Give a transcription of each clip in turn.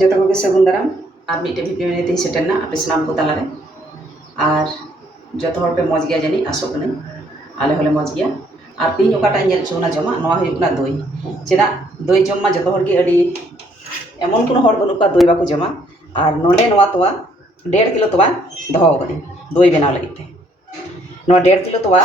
जो को सगुन दाराम और मिट्टे भिडियो में सेटरना आप सामान को तलारे और जो पे मज गया जानी आसोक आले होले मज गया और तीन ओकाटा नेल चोना जमा नवा हुयुकना दई चेदा दई जम मा जो अड़ी एमन कोनो हर बनुका दई बाको जमा और नोडे नवा तोवा 1.5 किलो तोवा दहो कदी दई बनाव लगिते नवा 1.5 किलो तोवा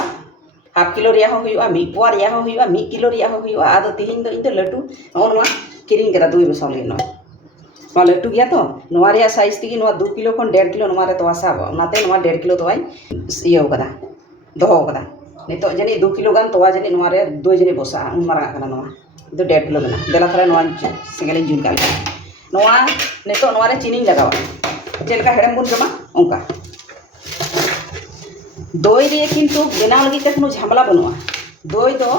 हाफ किलो रिया हो हुयुआ मी पोआ रिया हो हुयुआ 1 किलो रिया हो हुयुआ आदो तिहिन दो इन दो लटू नवा किरिंग करा दई बसाव लगी नवा लटू गया तो नवा रिया साइज तिगी नवा 2 किलो खन 1.5 किलो नवा रे तोवा साबा नाते नवा 1.5 किलो तोवाई इयो कदा दहो कदा नितो जनी 2 किलो गान तोवा जनी नवा रे दो जनी बसा उन मारा कना नवा दो 1.5 किलो बना देला थारे नवा सिंगल जुन काल नवा नितो नवा रे चीनी लगावा जेलका हेडम बुन जमा ओंका दई रे किंतु बेना लगी ते कोनो झामला बनुआ दई दो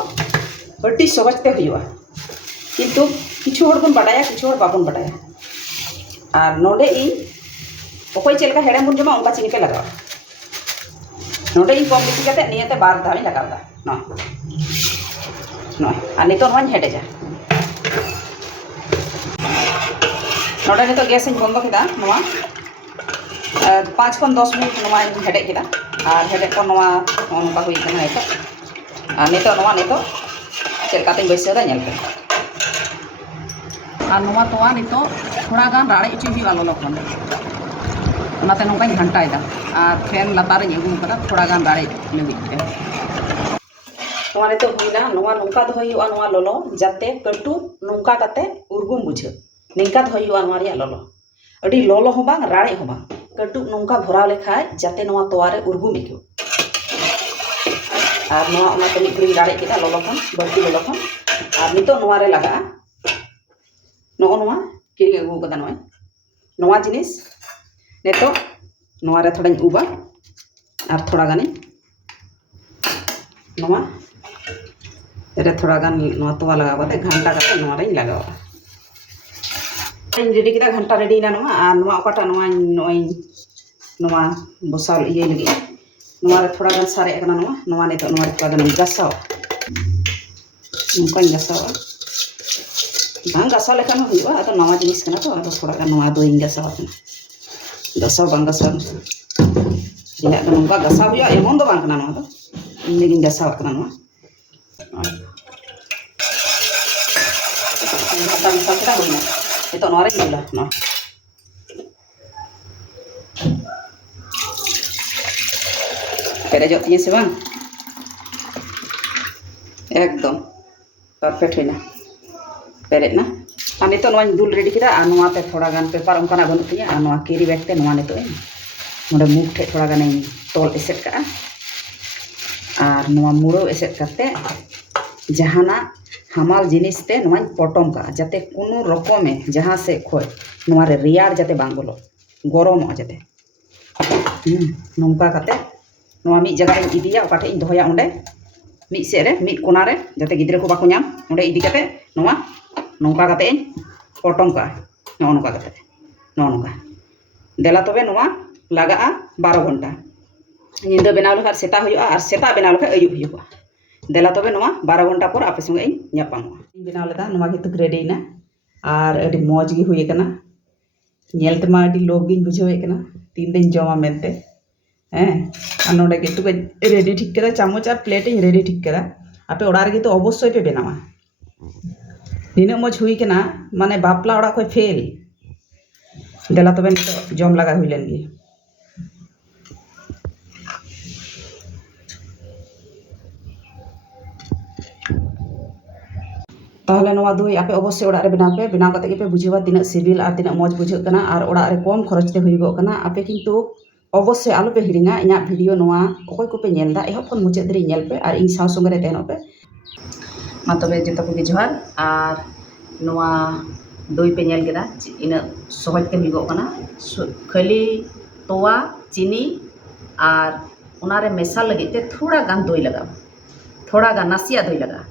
अड्डी सहजते हुआ किंतु किछु हर बन बाडाया किछु हर बाबन बाडाया और नोडे इन ओकोय चेलका हेडम बुन जमा ओंका चीनी पे लगावा नोडे इन कम बेसी कते नियते बार धावी लगावदा न और नितो नोन हेडेजा नोडे नितो गैस इन बंद केदा नोवा 5 खन 10 मिनट नोवा हेडे केदा और हेडे को नोवा ओनका हुई कना नितो और नितो नोवा नितो चेलका ते बैसेदा नेल पे और नोवा तोवा नितो थोड़ा गान राड़े इचु हुआ लोलो खन ओनाते नोंका घंटायदा और फैन लातार अगू कदा थोड़ा गान राड़े लगिते नोवा नितो हुईना नोवा नोंका दो हुआ नोवा लोलो जाते कटु नोंका काते उर्गुम बुझे निंका दो हुआ नोवा रिया लोलो अडी लोलो हो बांग राड़े हो बांग कटु नोंका भराव लेखाय जाते नोवा तोवारे उर्गुम इको और नोवा ओनाते मिट्री राड़े केदा लोलो खन बल्टी लोलो खन और नितो नोवा रे लगा नो नोवा किरिंग अगू कदा नोवा जिनिस नितो नोवा रे थोड़ा उबा और थोड़ा गानी नोवा रे थोड़ा गान नोवा तोवा लगा बाते घंटा काते नोवा रे लगावा रेडी किदा घंटा रेडी ना नोवा और नोवा ओकाटा नोवा बसाल ये लगी नोवा रे थोड़ा गान सारे एकना नोवा नितो नोवा रे थोड़ा गान गसाव नोंका गसावा बांग गसाव लेखान हुआ अतो नवा जिनिस कना तो अतो थोड़ा गान नोवा दो गसाव गसाव बांग गसाव रिया नोंका गसाव हुआ एमन दो बांग कना नोवा दो इन्हें गसाव कना नोवा घाटा मिसाल केदा हुईना नितो नोवा रे गिला नोवा पेरेजो तिये से बांग एकदम परफेक्ट हुईना पेरेज ना और नितो नोवा दुल रेडी किदा और नोवा ते थोड़ा गान पेपर उनका बनू तिया और नोवा केरी बैग ते नोवा नितो नोडे मुख ठे थोड़ा गान तोल एसेट का और नोवा मुड़ो एसेट करते जहाना हमाल जिनिस ते नोवा पटम का जाते कोनो रकमे जहाँ से खोय नोवा रे रियार जाते बांग बोलो गरम जाते नोंका काते नोवा मी जगह रे इदिया ओकाठे इन दोहया ओंडे मी से रे मी कोना रे जाते गिद्रे को बाको नाम ओंडे इदी काते नोवा नोंका काते पटम का नो नोंका काते नो नोंका देला तबे नोवा लगा 12 घंटा निंदा बनाव लेखा सेता हुआ और सेता बनाव लेखा अयुब हुआ देला तबे नोवा 12 घंटा पर आपे संगे ᱧᱟᱯᱟᱢᱚᱜᱼᱟ बनाव लेदा नोवा गितु रेडी ना और अडी मौज गी हुई कना नेलते मा अडी लोभ गिन बुझावे कना तीन दिन जमा मेनते और नोडे गितु रेडी ठीक कदा चामच और प्लेट रेडी ठीक कदा आपे ओड़ा रे गितु अवश्य पे बनावा निना मौज हुई कना माने बापला ओड़ा खय फेल देला तबे जम लगा हुईलेन गी ताहले नोवा दई आपे अवश्य ओड़ा रे बनाव काते पे बुझेवा तिना सिबिल और तिना मौज बुझे कना और ओड़ा रे कम खरच ते हुई गो कना आपे किंतु अवश्य आलू पे हिड़िंगा इना वीडियो नोवा ओकोय को पे नेलदा एहब खन मुचाद रे नेल पे और इन साव संगे रे तहनो पे मा तबे जतो को जोहार और नोवा दई पे नेल केदा इना सहज ते हुई गो कना खाली तोवा चीनी और उना रे मेसाल लगी ते थोड़ा गान दई लगा थोड़ा गान नासिया दई लगा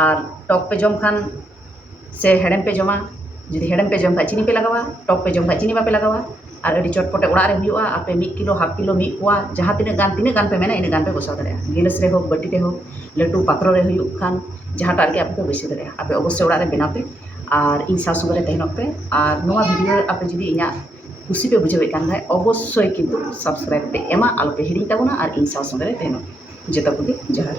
और टॉप पे जम खान से हेडम पे जमा जुदी हेडम पे जम खा चीनी पे लगावा टॉप पे जम खा चीनी बापे लगावा और अड़ी चटपटे ओड़ा रे हुआ आपे 1 किलो हाफ किलो मी पोआ जहाँ तीन गान पे मेना इन गान पे बसाव दाड़ा गिलास रे हो बटी रे हो लटू पात्र रे हुई खान जहाँ टार के आपे बैसे दाड़ा आपे अवश्य ओड़ा रे बनाते और इन साव संगे तहनों पे और नोआ वीडियो आपे जुदी इना कुसी पे बुझे कान खाय अवश्य किंतु सब्सक्राइब पे एमा आलोपे हिड़ी ताबोना और इन साव संगे तहनों जतो को जोहार।